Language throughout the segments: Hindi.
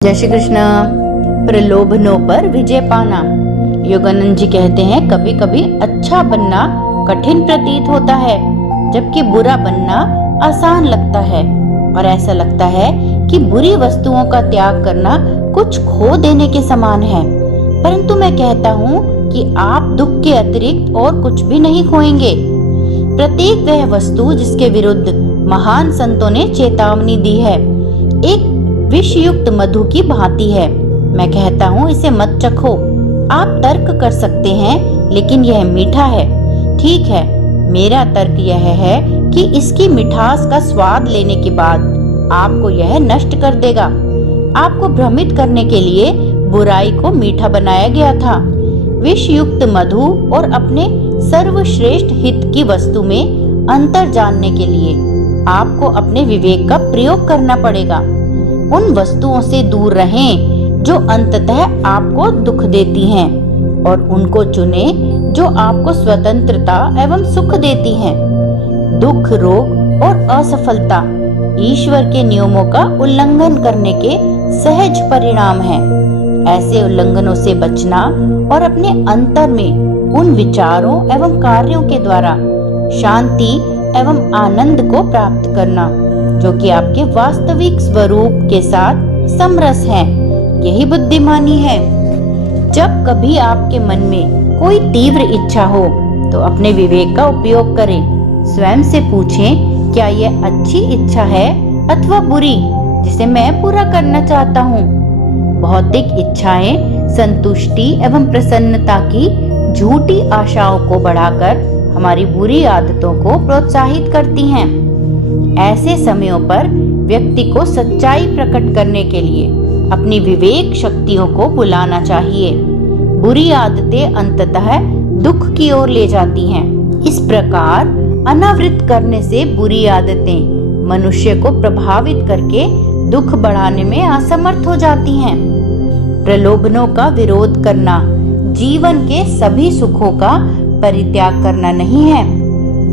जय श्री कृष्ण। प्रलोभनों पर विजय पाना। योगानंद जी कहते हैं, कभी कभी अच्छा बनना कठिन प्रतीत होता है, जबकि बुरा बनना आसान लगता है। और ऐसा लगता है कि बुरी वस्तुओं का त्याग करना कुछ खो देने के समान है। परंतु मैं कहता हूँ कि आप दुख के अतिरिक्त और कुछ भी नहीं खोएंगे। प्रत्येक वह वस्तु जिसके विरुद्ध महान संतों ने चेतावनी दी है, एक विषयुक्त मधु की भांति है। मैं कहता हूँ, इसे मत चखो। आप तर्क कर सकते हैं, लेकिन यह मीठा है। ठीक है, मेरा तर्क यह है कि इसकी मिठास का स्वाद लेने के बाद आपको यह नष्ट कर देगा। आपको भ्रमित करने के लिए बुराई को मीठा बनाया गया था। विषयुक्त मधु और अपने सर्वश्रेष्ठ हित की वस्तु में अंतर जानने के लिए आपको अपने विवेक का प्रयोग करना पड़ेगा। उन वस्तुओं से दूर रहें जो अंततः आपको दुख देती हैं, और उनको चुने जो आपको स्वतंत्रता एवं सुख देती हैं। दुख, रोग और असफलता ईश्वर के नियमों का उल्लंघन करने के सहज परिणाम हैं। ऐसे उल्लंघनों से बचना और अपने अंतर में उन विचारों एवं कार्यों के द्वारा शांति एवं आनंद को प्राप्त करना जो कि आपके वास्तविक स्वरूप के साथ समरस है, यही बुद्धिमानी है। जब कभी आपके मन में कोई तीव्र इच्छा हो तो अपने विवेक का उपयोग करें। स्वयं से पूछें, क्या यह अच्छी इच्छा है अथवा बुरी, जिसे मैं पूरा करना चाहता हूँ। भौतिक इच्छाएं संतुष्टि एवं प्रसन्नता की झूठी आशाओं को बढ़ाकर हमारी बुरी आदतों को प्रोत्साहित करती हैं। ऐसे समयों पर व्यक्ति को सच्चाई प्रकट करने के लिए अपनी विवेक शक्तियों को बुलाना चाहिए। बुरी आदतें अंततः दुख की ओर ले जाती हैं। इस प्रकार अनावृत करने से बुरी आदतें मनुष्य को प्रभावित करके दुख बढ़ाने में असमर्थ हो जाती हैं। प्रलोभनों का विरोध करना जीवन के सभी सुखों का परित्याग करना नहीं है।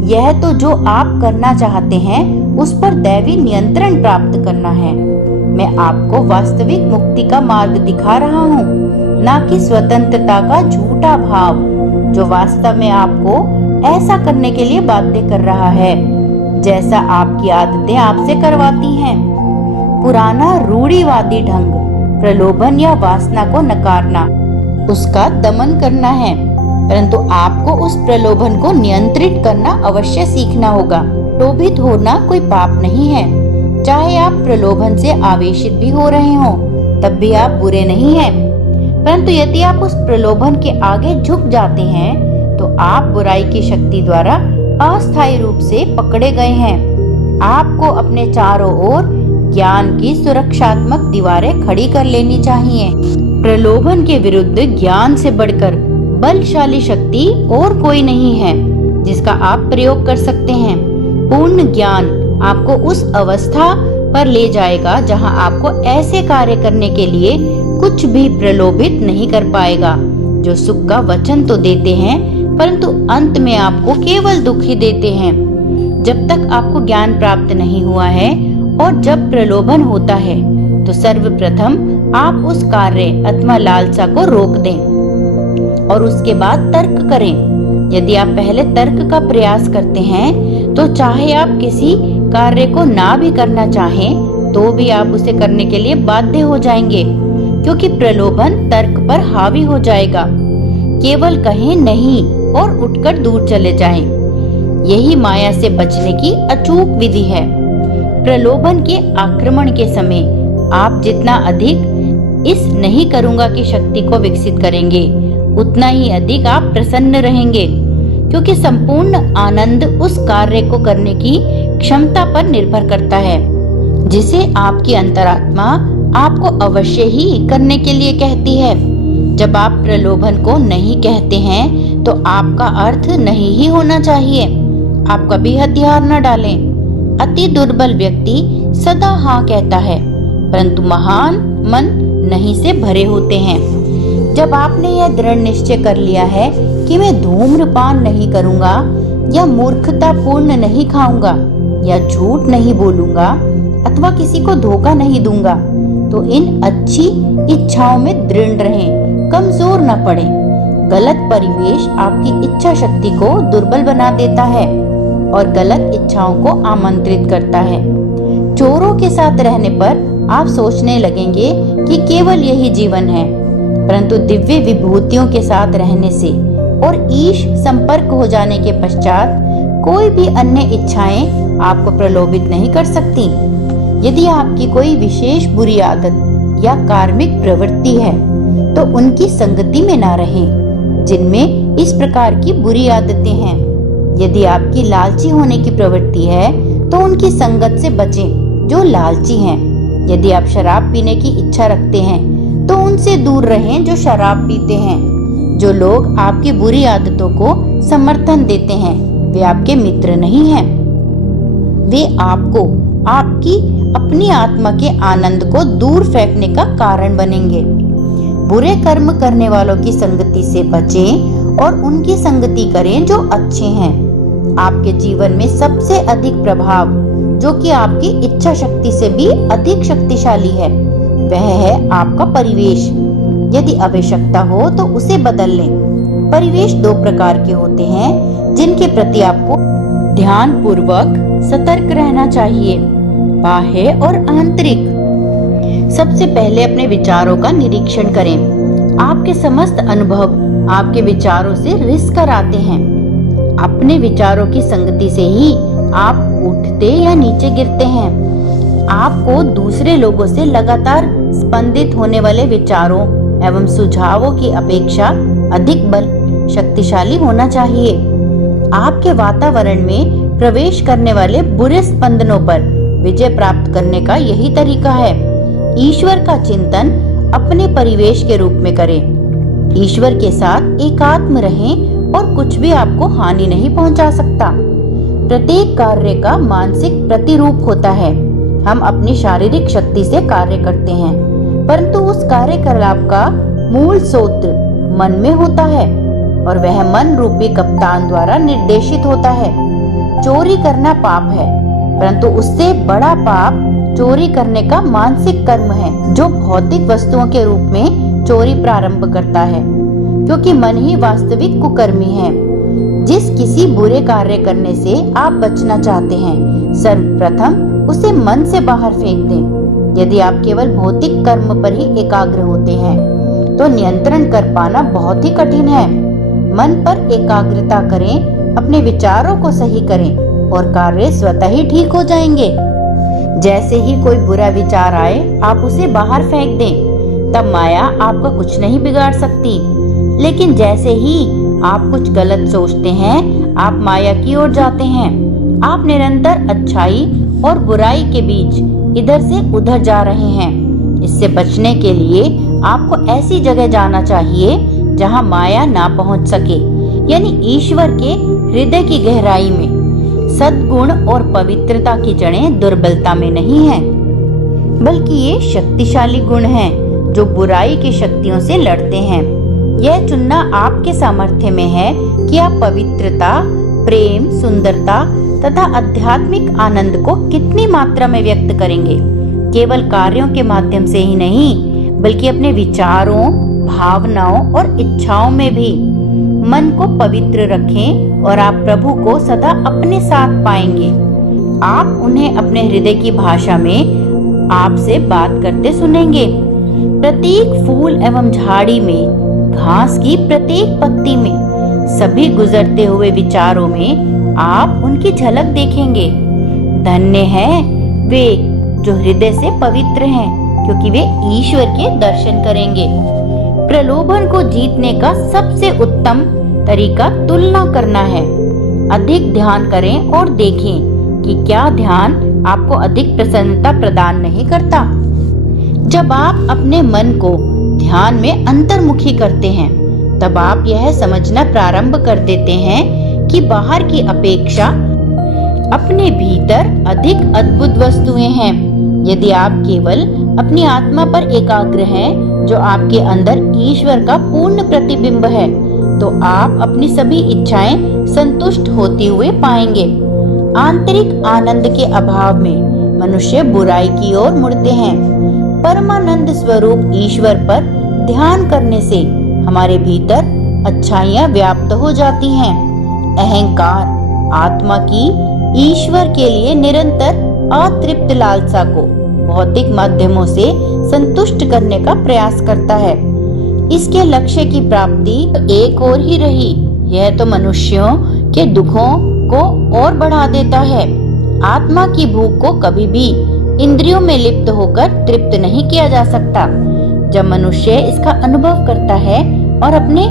यह तो जो आप करना चाहते हैं उस पर दैवी नियंत्रण प्राप्त करना है। मैं आपको वास्तविक मुक्ति का मार्ग दिखा रहा हूँ, न कि स्वतंत्रता का झूठा भाव जो वास्तव में आपको ऐसा करने के लिए बाध्य कर रहा है जैसा आपकी आदतें आपसे करवाती हैं। पुराना रूढ़िवादी ढंग प्रलोभन या वासना को नकारना, उसका दमन करना है। परंतु आपको उस प्रलोभन को नियंत्रित करना अवश्य सीखना होगा। लोभित होना कोई पाप नहीं है। चाहे आप प्रलोभन से आवेशित भी हो रहे हो, तब भी आप बुरे नहीं हैं। परंतु यदि आप उस प्रलोभन के आगे झुक जाते हैं तो आप बुराई की शक्ति द्वारा अस्थायी रूप से पकड़े गए हैं। आपको अपने चारों ओर ज्ञान की सुरक्षात्मक दीवारें खड़ी कर लेनी चाहिए। प्रलोभन के विरुद्ध ज्ञान से बढ़कर बलशाली शक्ति और कोई नहीं है जिसका आप प्रयोग कर सकते हैं। पूर्ण ज्ञान आपको उस अवस्था पर ले जाएगा जहां आपको ऐसे कार्य करने के लिए कुछ भी प्रलोभित नहीं कर पाएगा, जो सुख का वचन तो देते हैं परंतु अंत में आपको केवल दुख ही देते हैं। जब तक आपको ज्ञान प्राप्त नहीं हुआ है और जब प्रलोभन होता है तो सर्वप्रथम आप उस कार्य अथवा लालसा को रोक दें और उसके बाद तर्क करें। यदि आप पहले तर्क का प्रयास करते हैं तो चाहे आप किसी कार्य को ना भी करना चाहें तो भी आप उसे करने के लिए बाध्य हो जाएंगे, क्योंकि प्रलोभन तर्क पर हावी हो जाएगा। केवल कहें नहीं और उठकर दूर चले जाएं। यही माया से बचने की अचूक विधि है। प्रलोभन के आक्रमण के समय आप जितना अधिक इस नहीं करूंगा की शक्ति को विकसित करेंगे, उतना ही अधिक आप प्रसन्न रहेंगे, क्योंकि संपूर्ण आनंद उस कार्य को करने की क्षमता पर निर्भर करता है जिसे आपकी अंतरात्मा आपको अवश्य ही करने के लिए कहती है। जब आप प्रलोभन को नहीं कहते हैं तो आपका अर्थ नहीं ही होना चाहिए। आप कभी हथियार न डालें। अति दुर्बल व्यक्ति सदा हाँ कहता है, परंतु महान मन नहीं से भरे होते हैं। जब आपने यह दृढ़ निश्चय कर लिया है कि मैं धूम्रपान नहीं करूंगा, या मूर्खतापूर्ण नहीं खाऊंगा, या झूठ नहीं बोलूंगा अथवा किसी को धोखा नहीं दूंगा, तो इन अच्छी इच्छाओं में दृढ़ रहें, कमजोर न पड़ें। गलत परिवेश आपकी इच्छा शक्ति को दुर्बल बना देता है और गलत इच्छाओं को आमंत्रित करता है। चोरों के साथ रहने पर आप सोचने लगेंगे कि केवल यही जीवन है, परंतु दिव्य विभूतियों के साथ रहने से और ईश संपर्क हो जाने के पश्चात कोई भी अन्य इच्छाएं आपको प्रलोभित नहीं कर सकती। यदि आपकी कोई विशेष बुरी आदत या कार्मिक प्रवृत्ति है तो उनकी संगति में ना रहें जिनमें इस प्रकार की बुरी आदतें हैं। यदि आपकी लालची होने की प्रवृत्ति है तो उनकी संगत से बचें जो लालची हैं। यदि आप शराब पीने की इच्छा रखते हैं तो उनसे दूर रहें जो शराब पीते हैं। जो लोग आपकी बुरी आदतों को समर्थन देते हैं वे आपके मित्र नहीं हैं। वे आपको आपकी अपनी आत्मा के आनंद को दूर फेंकने का कारण बनेंगे। बुरे कर्म करने वालों की संगति से बचें और उनकी संगति करें जो अच्छे हैं। आपके जीवन में सबसे अधिक प्रभाव जो कि आपकी इच्छा शक्ति से भी अधिक शक्तिशाली है वह है आपका परिवेश। यदि आवश्यकता हो तो उसे बदल लें। परिवेश दो प्रकार के होते हैं जिनके प्रति आपको ध्यान पूर्वक सतर्क रहना चाहिए, बाह्य और आंतरिक। सबसे पहले अपने विचारों का निरीक्षण करें। आपके समस्त अनुभव आपके विचारों से रिस कर आते हैं। अपने विचारों की संगति से ही आप उठते या नीचे गिरते हैं। आपको दूसरे लोगों से लगातार स्पंदित होने वाले विचारों एवं सुझावों की अपेक्षा अधिक बल शक्तिशाली होना चाहिए। आपके वातावरण में प्रवेश करने वाले बुरे स्पंदनों पर विजय प्राप्त करने का यही तरीका है। ईश्वर का चिंतन अपने परिवेश के रूप में करें। ईश्वर के साथ एकात्म रहें और कुछ भी आपको हानि नहीं पहुंचा सकता। प्रत्येक कार्य का मानसिक प्रतिरूप होता है। हम अपनी शारीरिक शक्ति से कार्य करते हैं, परंतु उस कार्यकलाप का मूल स्रोत मन में होता है और वह मन रूपी कप्तान द्वारा निर्देशित होता है। चोरी करना पाप है, परंतु उससे बड़ा पाप चोरी करने का मानसिक कर्म है जो भौतिक वस्तुओं के रूप में चोरी प्रारंभ करता है, क्योंकि मन ही वास्तविक कुकर्मी है। जिस किसी बुरे कार्य करने से आप बचना चाहते हैं, सर्वप्रथम उसे मन से बाहर फेंक दें। यदि आप केवल भौतिक कर्म पर ही एकाग्र होते हैं तो नियंत्रण कर पाना बहुत ही कठिन है। मन पर एकाग्रता करें, अपने विचारों को सही करें और कार्य स्वतः ही ठीक हो जाएंगे। जैसे ही कोई बुरा विचार आए आप उसे बाहर फेंक दें, तब माया आपका कुछ नहीं बिगाड़ सकती। लेकिन जैसे ही आप कुछ गलत सोचते हैं आप माया की ओर जाते हैं। आप निरंतर अच्छाई और बुराई के बीच इधर से उधर जा रहे हैं। इससे बचने के लिए आपको ऐसी जगह जाना चाहिए जहां माया ना पहुंच सके, यानी ईश्वर के हृदय की गहराई में। सद्गुण और पवित्रता की जड़ें दुर्बलता में नहीं है, बल्कि ये शक्तिशाली गुण हैं जो बुराई की शक्तियों से लड़ते हैं। यह चुनना आपके सामर्थ्य में है कि आप पवित्रता, प्रेम, सुंदरता तथा आध्यात्मिक आनंद को कितनी मात्रा में व्यक्त करेंगे। केवल कार्यों के माध्यम से ही नहीं, बल्कि अपने विचारों, भावनाओं और इच्छाओं में भी। मन को पवित्र रखें और आप प्रभु को सदा अपने साथ पाएंगे। आप उन्हें अपने हृदय की भाषा में आपसे बात करते सुनेंगे। प्रत्येक फूल एवं झाड़ी में, घास की प्रत्येक पत्ती में, सभी गुजरते हुए विचारों में आप उनकी झलक देखेंगे। धन्य हैं वे जो हृदय से पवित्र हैं, क्योंकि वे ईश्वर के दर्शन करेंगे। प्रलोभन को जीतने का सबसे उत्तम तरीका तुलना करना है। अधिक ध्यान करें और देखें कि क्या ध्यान आपको अधिक प्रसन्नता प्रदान नहीं करता। जब आप अपने मन को ध्यान में अंतर्मुखी करते हैं, तब आप यह समझना प्रारंभ कर देते हैं कि बाहर की अपेक्षा अपने भीतर अधिक अद्भुत वस्तुएं हैं। यदि आप केवल अपनी आत्मा पर एकाग्र हैं, जो आपके अंदर ईश्वर का पूर्ण प्रतिबिंब है, तो आप अपनी सभी इच्छाएं संतुष्ट होती हुए पाएंगे। आंतरिक आनंद के अभाव में मनुष्य बुराई की ओर मुड़ते हैं। परमानंद स्वरूप ईश्वर पर ध्यान करने से हमारे भीतर अच्छाइयाँ व्याप्त हो जाती हैं। अहंकार आत्मा की ईश्वर के लिए निरंतर अतृप्त लालसा को भौतिक माध्यमों से संतुष्ट करने का प्रयास करता है। इसके लक्ष्य की प्राप्ति एक और ही रही, यह तो मनुष्यों के दुखों को और बढ़ा देता है। आत्मा की भूख को कभी भी इंद्रियों में लिप्त होकर तृप्त नहीं किया जा सकता। जब मनुष्य इसका अनुभव करता है और अपने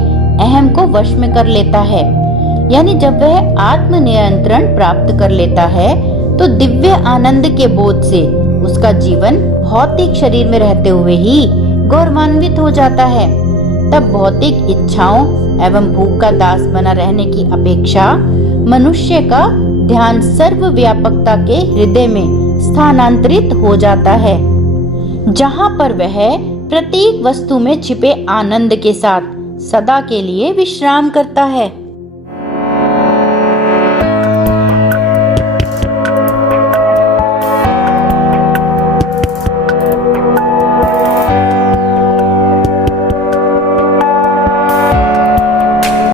अहम को वश में कर लेता है, यानी जब वह आत्म नियंत्रण प्राप्त कर लेता है, तो दिव्य आनंद के बोध से उसका जीवन भौतिक शरीर में रहते हुए ही गौरवान्वित हो जाता है। तब भौतिक इच्छाओं एवं भूख का दास बना रहने की अपेक्षा मनुष्य का ध्यान सर्वव्यापकता के हृदय में स्थानांतरित हो जाता है, जहाँ पर वह प्रत्येक वस्तु में छिपे आनंद के साथ सदा के लिए विश्राम करता है।